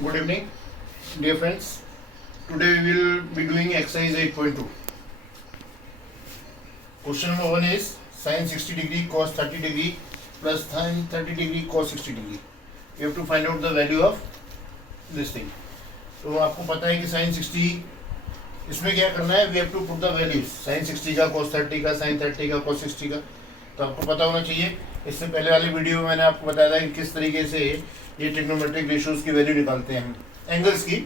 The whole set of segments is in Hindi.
Good evening, dear friends. Today we will be doing exercise 8.2. Question number 1 is sin 60 degree cos 30 degree plus sin 30 degree cos 60 degree. You have to find out the value of this thing. तो आपको पता है कि sin 60 इसमें क्या करना है, we have to put the values. sin 60 का cos 30 का sin 30 का cos 60 का, तो आपको पता होना चाहिए. इससे पहले वाली वीडियो में मैंने आपको बताया था कि किस तरीके से ये ट्रिग्नोमेट्रिक रेशियोज की वैल्यू निकालते हैं हम एंगल्स की,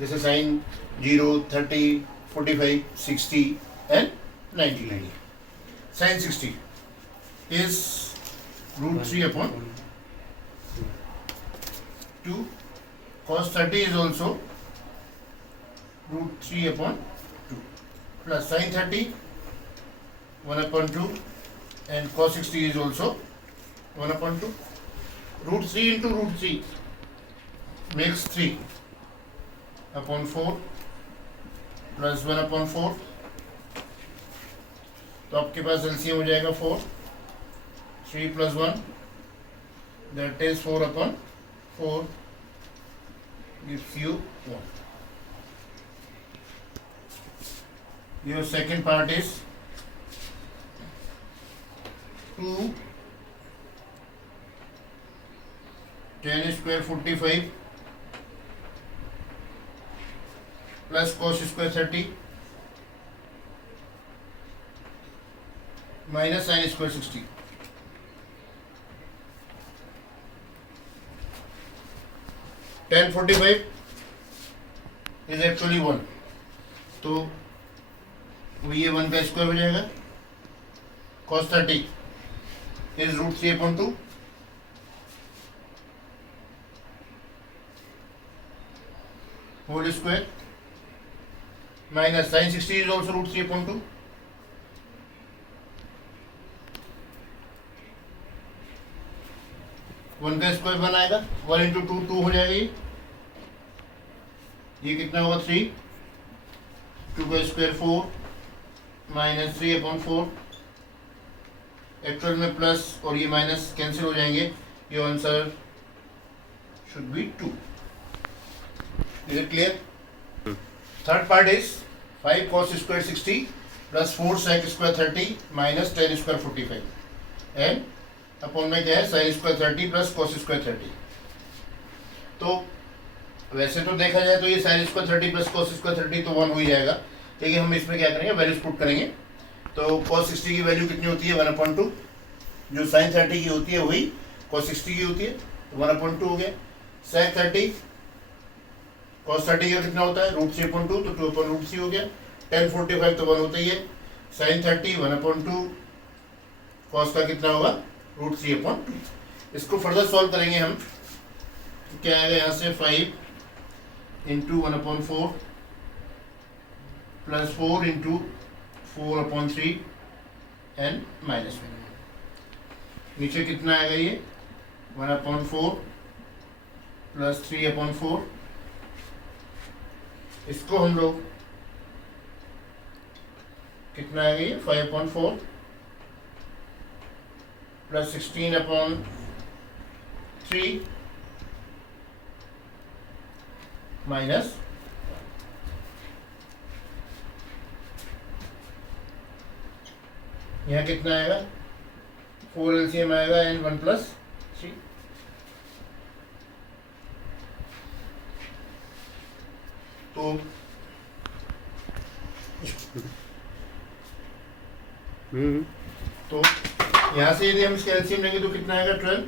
जैसे sine 0, 30, 45, 60 and 90. Sine 60 is √3/2. cos 30 is also √3/2 plus sin 30 1/2 and cos 60 is also 1/2. √3 into √3 makes 3/4 plus 1/4. तो आपके पास एलसीएम हो जाएगा 4. 3 plus 1 that is 4/4 gives you 1. Your second part is 2 tan square 45 plus cos square 30 minus sin square 60. tan 45 is actually 1, तो वो ये 1 का स्क्वायर हो जाएगा. cos 30 is √3/2 whole square minus sin 60 is also √3/2. One का स्क्वायर बनाएगा, 1 into 2 2 हो जाएगा. ये कितना होगा 3. 2 का स्क्वायर 4 माइनस 3/4. एक्चुअल में प्लस और ये माइनस कैंसिल हो जाएंगे. Your answer should be 2. Is it clear? Third part is 5 cos square 60 plus 4 sec square 30 minus tan square 45 and upon में क्या है sin square 30 plus cos square 30. तो वैसे तो देखा जाए तो ये sin square 30 plus cos square 30 तो 1 हो ही जाएगा, लेकिन हम इसमें क्या करेंगे, वैल्यूज पुट करेंगे. तो cos 60 की वैल्यू कितनी होती है 1/2. जो sin 30 की होती है वही cos 60 की होती है, तो 1/2 हो गया. sec 30 cos 30 का कितना होता है √3/2, तो 2/√3 हो गया. tan 45 तो 1 होता ही है. sin 30 1/2 cos का कितना होगा √3/2. इसको फर्दर सॉल्व करेंगे हम. क्या आएगा यहाँ से 5 into 1/4 plus 4 into 4/3 and minus 1. नीचे कितना आएगा ये 1/4 plus 3/4. इसको हम लोग कितना आएगा ये 5/4 plus 16/3 माइनस यहाँ कितना आएगा 4 एलसीएम आएगा एंड 1 plus 3. तो यहाँ से यदि हम इसका एलसीएम लेंगे तो कितना आएगा 12.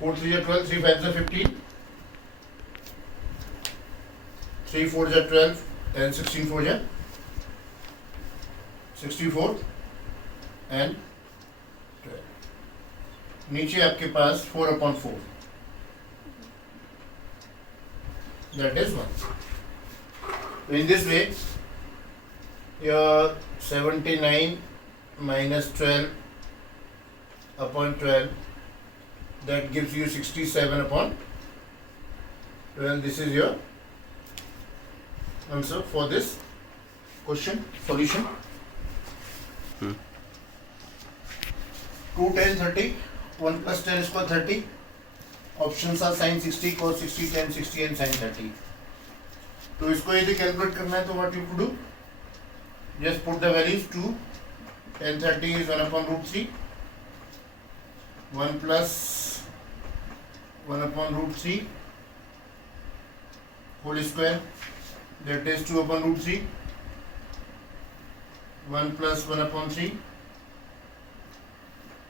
4 3 12, 3 5 15, 3 4 12 and 16 4 64 and 12. नीचे आपके पास 4/4 that is 1. In this way your 79 minus 12/12 that gives you 67/12. This is your answer for this question solution. 2 tan 30 1 plus tan square 30. Options are sin 60, cos 60, tan 60 and sin 30. तो इसको यदि कैलकुलेट करना है तो what you could do, just put the values to tan 30 is 1 upon root 3, 1 plus 1 upon root 3 whole square, that is 2 upon root 3, 1 plus 1 upon 3,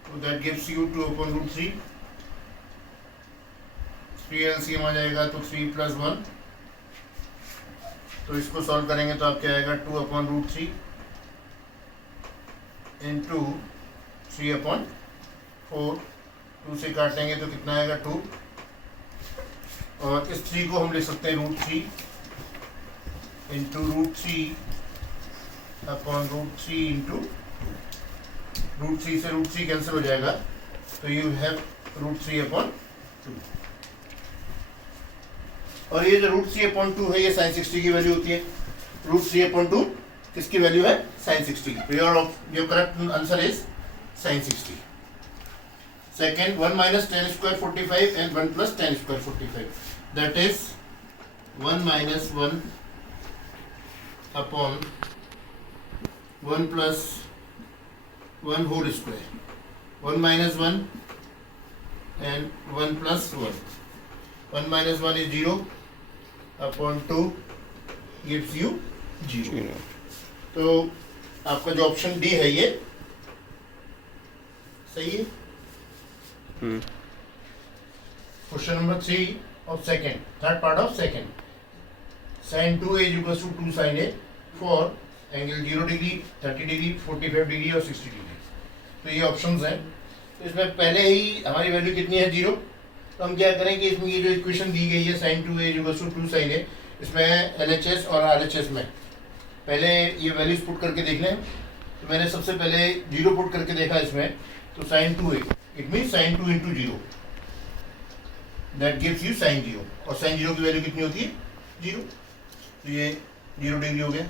so that gives you 2 upon root 3. 3 LCM आ जाएगा तो 3 plus 1, तो इसको सॉल्व करेंगे तो आपके आएगा 2 upon root 3 इंटू 3 upon 4, 2 से काटेंगे तो कितना आएगा 2, और इस 3 को हम लिख सकते हैं root 3 into root 3 upon root 3 into root 3 से रूट 3 कैंसिल हो जाएगा, तो यू हैव रूट 3 अपॉन 2, और ये जो रूट 3 अपॉन 2 है ये साइन 60 की वैल्यू होती है. रूट 3 अपॉन 2 किसकी वैल्यू है, साइन 60 की. Your correct answer is sine 60. Second, 1 minus tan square 45 and 1 plus tan square 45, that is 1 minus 1 upon 1 plus 1 whole square, 1 minus 1 and 1 plus 1, 1 minus 1 is 0 upon 2 gives you 0. तो आपका जो ऑप्शन डी है ये सही है. Question number 3 of second, third part of second. Sin 2a is equals to 2 sin a for angle 0 degree, 30 degree, 45 degree और 60 डिग्री. तो ये ऑप्शंस हैं. तो इसमें पहले ही हमारी वैल्यू कितनी है 0, तो हम क्या करें कि इसमें ये जो इक्वेशन दी गई है sin 2a is equals to 2 sin a, इसमें LHS और RHS में पहले ये वैल्यूज पुट करके देख लें. तो मैंने सबसे पहले 0 पुट करके देखा इसमें, तो sin 2a it mean sin 2 into 0, that gives you sin 0, और sin 0 की वैल्यू कितनी होती है 0, तो ये 0 डिग्री हो गया.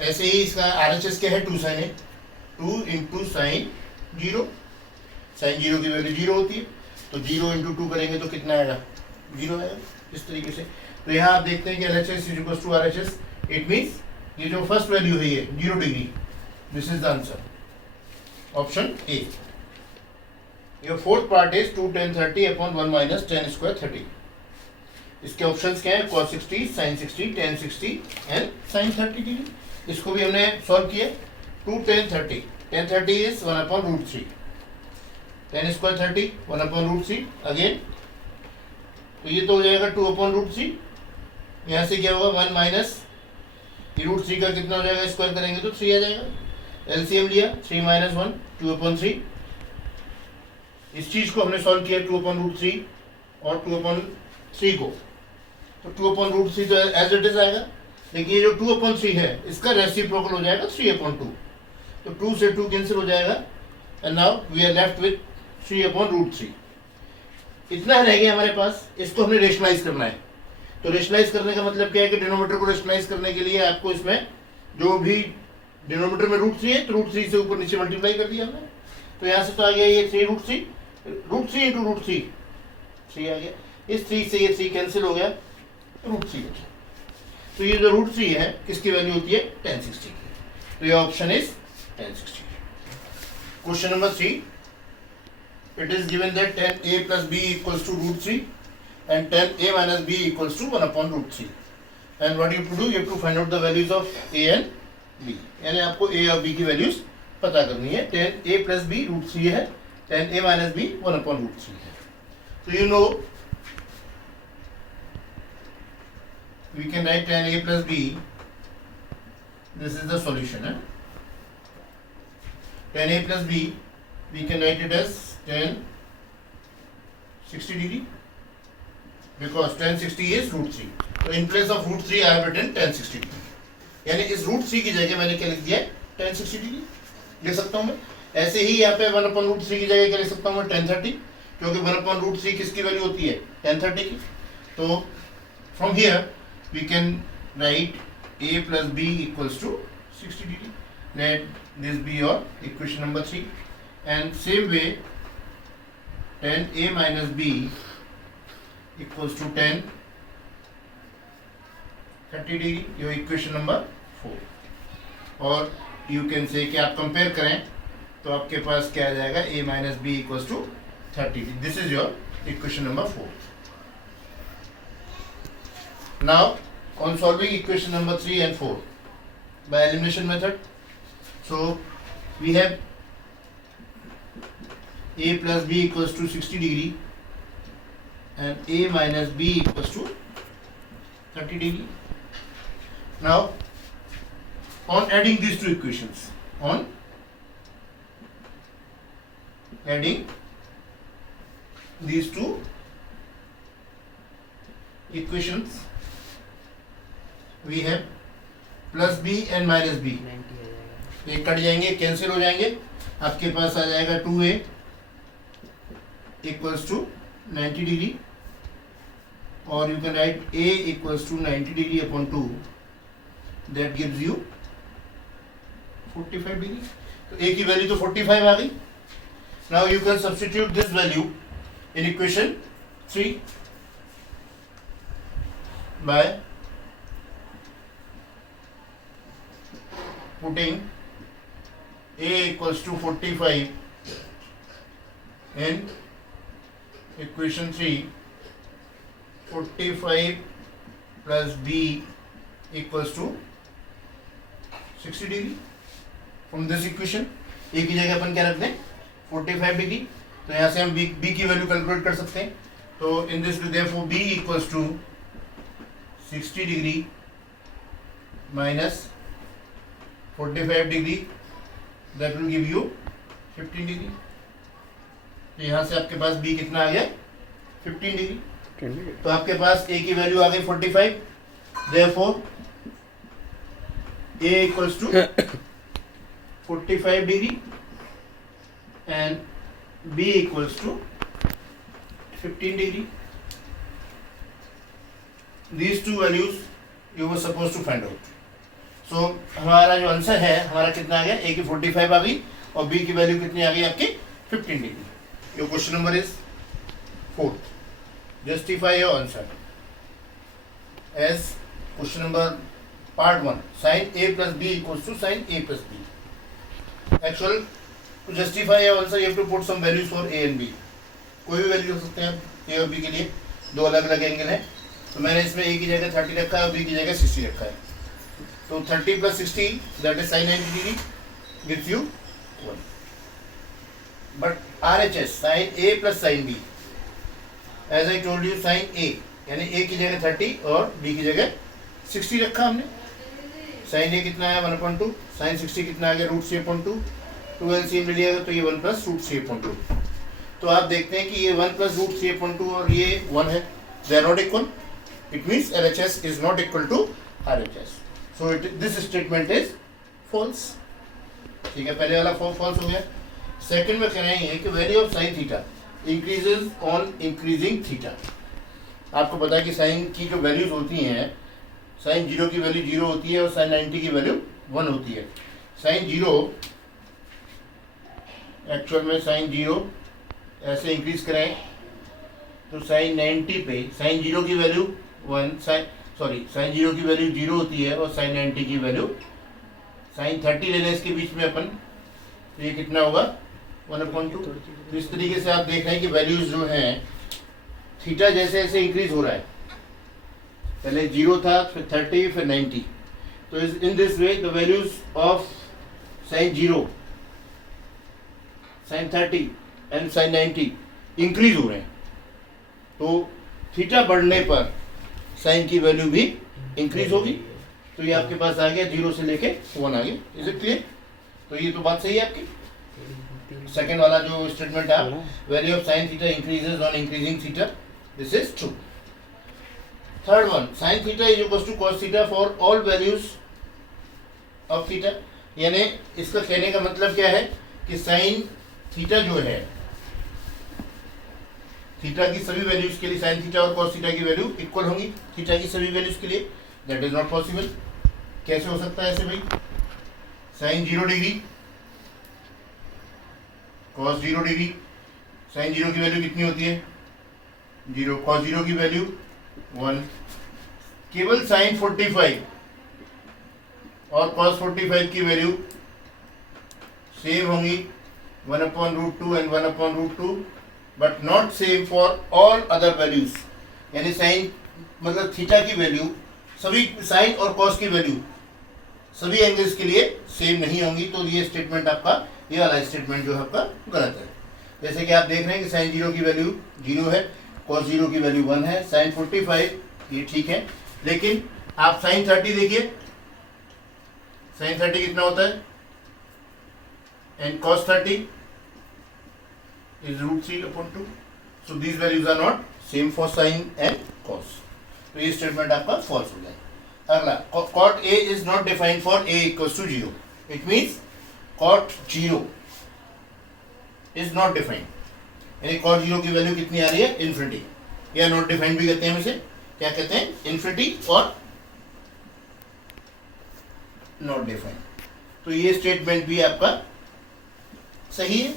ऐसे ही इसका RHS क्या है 2 sin a, 2 into sin 0, sin 0 की वैल्यू 0 होती है, तो 0 into 2 करेंगे तो कितना आएगा 0 आएगा. इस तरीके से तो यहाँ आप देखते हैं कि LHS is equals to RHS, it means ये जो फर्स्ट वैल्यू है ये 0 degree, this is the answer, option A. Your fourth part is 2 tan 30 upon 1 minus tan square 30. इसके ऑप्शंस क्या है, cos 60, sin 60, tan 60 and sin 30 degree. इसको भी हमने सॉल्व किया. 2 tan 30, tan 30 is 1 upon root 3, tan square 30 1 upon root 3 again, तो ये तो हो जाएगा 2 upon root 3. यहाँ से क्या होगा 1 माइनस रूट 3 का कितना हो जाएगा, स्क्वायर करेंगे तो 3 आ जाएगा. एलसीएम लिया 3 minus 1, 2 upon 3. इस चीज को हमने सॉल्व किया 2 upon root 3 और 2 upon 3 को, तो 2 upon root 3 तो एज इट इज आएगा, लेकिन ये जो 2 upon 3 है इसका रेसिप्रोकल हो जाएगा 3 upon 2, तो 2 से 2 कैंसिल हो जाएगा, and now we are left with 3 upon root 3. इतना रह गया हमारे पास. इसको हमने रेशनलाइज करना है. तो रेशनलाइज करने का मतलब क्या है कि डिनोमिनेटर को रेशनलाइज करने के लिए आपको इसमें जो भी डिनोमिनेटर में रूट 3 है तो रूट 3 से ऊपर नीचे मल्टीप्लाई कर दिया हमने. तो यहाँ से तो आ गया ये 3 रूट 3 इंटू रूट 3 आ गया. इस 3 से ये 3 कैंसिल हो गया, रूट 3 बचा. तो ये जो रूट 3 है किसकी वैल्यू होती है tan 60 की. तो ये option is tan 60. Question number 3, it is given that tan a plus b equals to root 3 and tan a minus b equals to 1 upon root 3. And what you have to do, you have to find out the values of a and b. यानी आपको a और b की वैल्यूज पता करनी है. tan a plus b root 3 है, tan a minus b 1 upon root 3 है. So you know we can write tan a plus b. This is the solution. Tan a plus b we can write it as tan 60 degree because tan 60 is root 3. So in place of root 3 I have written tan 60 degree. यानी इस root 3 की जगह मैंने क्या लिख दिया tan 60 degree लिख सकता हूँ मैं. ऐसे ही यहाँ पे 1 upon root 3 की जगह क्या लिख सकता हूँ मैं tan 30, क्योंकि 1 upon root 3 किसकी वैल्यू होती है tan 30 की. तो from here we can write a plus b equals to 60 degree. Let this be your equation number 3. And same way tan A minus B equals to tan 30 degree, your equation number 4। और यू कैन से कि आप कंपेयर करें तो आपके पास क्या आ जाएगा, A minus B equals to 30 degree. This is your equation number 4। Now on solving equation number 3 and 4 by elimination method, so we have A plus B equals to 60 degree and A minus B equals to 30 degree. Now on adding these two equations, on adding these two equations, we have plus B and minus B, ये कट जाएंगे, कैंसिल हो जाएंगे। आपके पास आ जाएगा 2a इक्वल्स टू 90 डिग्री, और you can write a equals to 90 degree upon 2, that gives you 45 degree. तो a की वैल्यू तो 45 आ गई। Now you can substitute this value in equation 3 by putting A equals to 45 in equation 3, 45 plus B equals to 60 degree. From this equation A की जगह अपन क्या रख दें, 45 डिग्री। तो यहाँ से हम B की वैल्यू कैलकुलेट कर सकते हैं। तो in this therefore B equals to 60 degree minus 45 degree, that will give you 15 degree. तो यहाँ से आपके पास B कितना आ गया, 15 डिग्री। तो आपके पास A की वैल्यू आ गई 45, therefore A equals to 45 degree and B equals to 15 degree. These two values you were supposed to find out. तो हमारा जो आंसर है हमारा कितना आ गया, A की 45 आ गई और B की वैल्यू कितनी आ गई आपकी 15 degree. Your question number is 4th, justify your answer as question number part 1, sine A plus B equals to sin A plus B। Actual to justify your answer you have to put some values for A and B। कोई भी वैल्यू हो सकते हैं A और B के लिए, दो अलग अलग एंगल हैं। तो मैंने इसमें A की जगह 30 रखा है और B की जगह 60 रखा है। So 30 plus 60, that is sin 90 degree, gives you 1. But RHS, sin A plus sin B, as I told you, sin A, यानी A की जगह 30 और B की जगह 60 रखा हमने। sin A कितना है 1/2, sin 60 कितना आ गया √3/2, 2 LCM ले लिया तो ये 1 plus √3/2। तो आप देखते हैं कि ये 1 plus √3/2 और ये 1 है, they are not equal. It means LHS is not equal to RHS. So this statement is false। ठीक है, पहले वाला false हो गया। सेकंड में कहना ही है कि value of sine theta increases on increasing theta. आपको पता है कि साइन की जो वैल्यूज होती हैं, साइन 0 की वैल्यू 0 होती है और साइन 90 की वैल्यू 1 होती है। साइन 0 एक्चुअल में साइन 0 ऐसे इंक्रीज करें तो साइन 90 पे साइन 0 की वैल्यू 1, साइन 0 की वैल्यू 0 होती है और साइन 90 की वैल्यू साइन 30 लेने इसके बीच में अपन, तो ये कितना होगा 1/2। तो इस तरीके से आप देख रहे हैं कि वैल्यूज जो हैं थीटा जैसे जैसे इंक्रीज हो रहा है, पहले 0 था फिर 30 फिर 90। तो in this way the values of sine 0, sine 30 and sine 90 increase हो रहे हैं। तो थीटा बढ़ने पर साइन की वैल्यू भी इंक्रीज होगी। तो ये आपके पास आ गया 0 से लेके 1 आ गया। Is it clear? तो ये तो बात सही है आपकी। सेकेंड वाला जो स्टेटमेंट है, value of sine theta increases on increasing theta, this is true. Third one, sine theta is equal to cos theta for all values of theta. यानी इसका कहने का मतलब क्या है कि साइन थीटा जो है, थीटा की सभी वैल्यूज के लिए साइन थीटा और कॉस थीटा की वैल्यू इक्वल होंगी थीटा की सभी वैल्यूज के लिए। That is not possible. कैसे हो सकता है ऐसे भाई? Sine 0 degree, cos 0 degree, sine zero की वैल्यू कितनी होती है 0, कॉस जीरो की वैल्यू 1। केवल साइन 45 और कॉस 45 की वैल्यू सेम होंगी 1/√2 and 1/√2, but not same for all other values. यानी साइन मतलब थीटा की वैल्यू सभी साइन और कॉस की वैल्यू सभी एंगल्स के लिए सेम नहीं होंगी। तो ये स्टेटमेंट आपका, ये वाला स्टेटमेंट जो है आपका गलत है। जैसे कि आप देख रहे हैं कि साइन जीरो की वैल्यू 0 है, कॉस जीरो की वैल्यू 1 है, साइन 45 ये ठीक है। लेकिन आप साइन 30 देखिए, साइन 30 कितना होता है and cos 30 is √3/2। So these values are not same for sin and cos। तो ये स्टेटमेंट आपका फॉल्स हो जाए। अगला, cot A is not defined for A equals to 0। It means cot 0 is not defined। यानी cot 0 की वैल्यू कितनी आ रही है इन्फिनिटी, या नॉट डिफाइंड भी कहते हैं इसे, क्या कहते हैं इन्फिनिटी और नॉट डिफाइंड। तो ये स्टेटमेंट भी आपका सही है।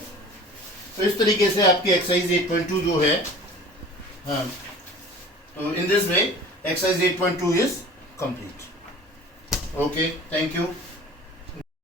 तो इस तरीके से आपकी एक्सरसाइज 8.2 जो है, हाँ, तो in this way exercise 8.2 is complete. Okay, thank you.